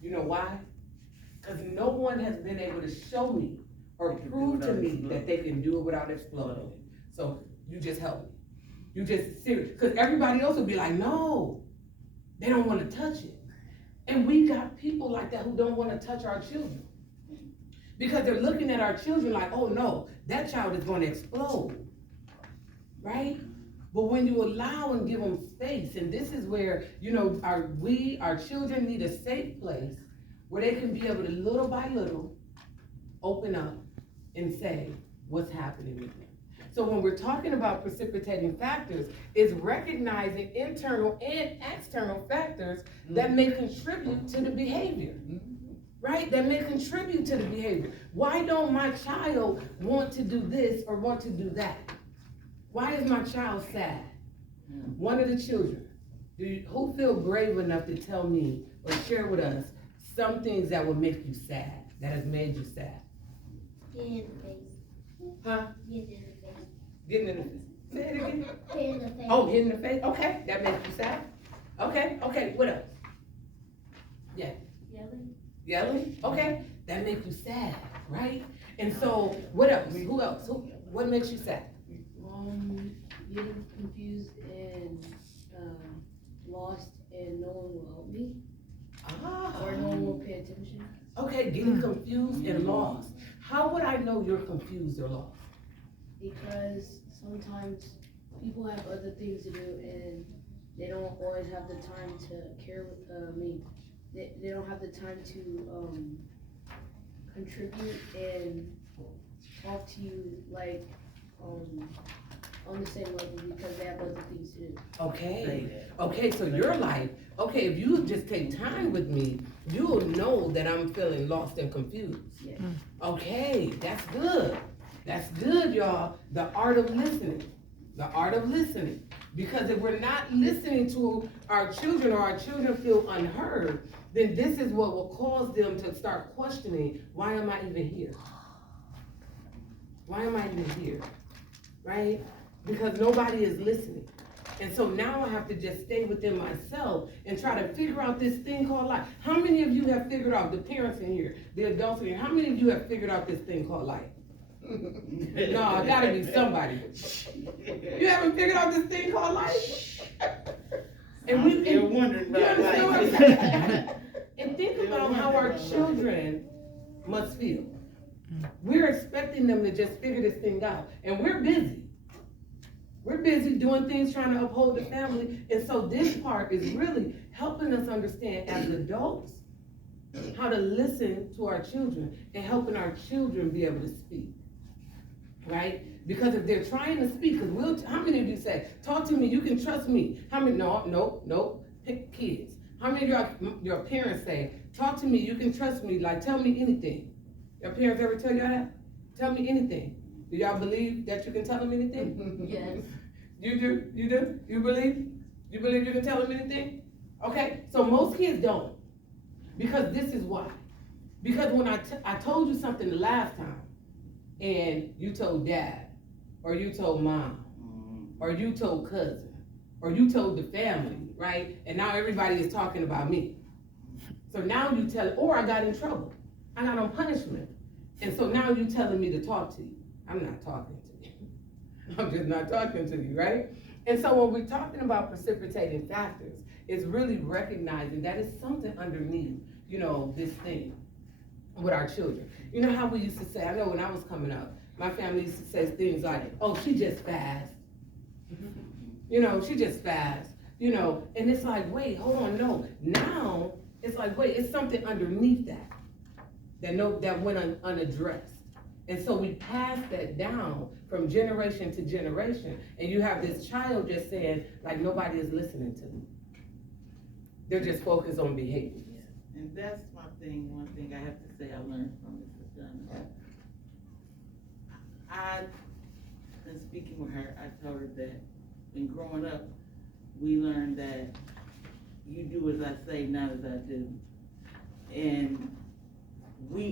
You know why? Because no one has been able to show me or prove to me that they can do it without exploding. So you just help me. You just serious. Because everybody else will be like, no, they don't want to touch it. And we got people like that who don't want to touch our children. Because they're looking at our children like, oh no, that child is going to explode. Right? But when you allow and give them space, and this is where, you know, our children need a safe place where they can be able to little by little open up and say what's happening with them. So when we're talking about precipitating factors, it's recognizing internal and external factors that may contribute to the behavior. Right? That may contribute to the behavior. Why don't my child want to do this or want to do that? Why is my child sad? One of the children, who feel brave enough to tell me or share with us some things that would make you sad, that has made you sad? Getting in the face. Huh? Getting in the face. Getting in the face. Say it again. Getting in the face. Oh, hitting the face. Okay, that makes you sad. Okay, what else? Yeah. Yelling. Yelling? Okay, that makes you sad, right? And so, what else? Who else? What makes you sad? Getting confused and lost, and no one will help me, or no one will pay attention. Okay, getting confused and lost. How would I know you're confused or lost? Because sometimes people have other things to do, and they don't always have the time to care. They don't have the time to contribute and talk to you like on the same level, because they have other things to do. Okay, so you're like, okay, if you just take time with me, you'll know that I'm feeling lost and confused. Yeah. Okay, that's good. That's good, y'all. The art of listening. The art of listening. Because if we're not listening to our children, or our children feel unheard, then this is what will cause them to start questioning, why am I even here? Why am I even here? Right? Because nobody is listening. And so now I have to just stay within myself and try to figure out this thing called life. How many of you have figured out, the parents in here, the adults in here, how many of you have figured out this thing called life? No, it gotta be somebody. You haven't figured out this thing called life? And I'm still wondering about life. And think about how our children must feel. We're expecting them to just figure this thing out, and we're busy. We're busy doing things, trying to uphold the family, and so this part is really helping us understand as adults how to listen to our children and helping our children be able to speak, right? Because if they're trying to speak, because how many of you say, talk to me, you can trust me? How many, no, pick kids. How many of your parents say, talk to me, you can trust me, like tell me anything? Your parents ever tell y'all that? Tell me anything. Do y'all believe that you can tell them anything? Yes. You do? You do? You believe? You believe you can tell them anything? Okay, so most kids don't. Because this is why. Because when I told you something the last time, and you told dad, or you told mom, or you told cousin, or you told the family, right? And now everybody is talking about me. So now you tell, or I got in trouble. I got on punishment. And so now you're telling me to talk to you. I'm not talking to you. I'm just not talking to you, right? And so when we're talking about precipitating factors, it's really recognizing that it's something underneath, you know, this thing with our children. You know how we used to say, I know when I was coming up, my family used to say things like, oh, she just fast. You know, she just fast. You know, and it's like, wait, hold on, no. Now, it's like, wait, it's something underneath that went unaddressed. And so we pass that down from generation to generation, and you have this child just saying, like, nobody is listening to me. They're just focused on behavior. Yeah. And that's one thing I have to say I learned from Mrs. Dunn. In speaking with her, I told her that in growing up, we learned that you do as I say, not as I do. And we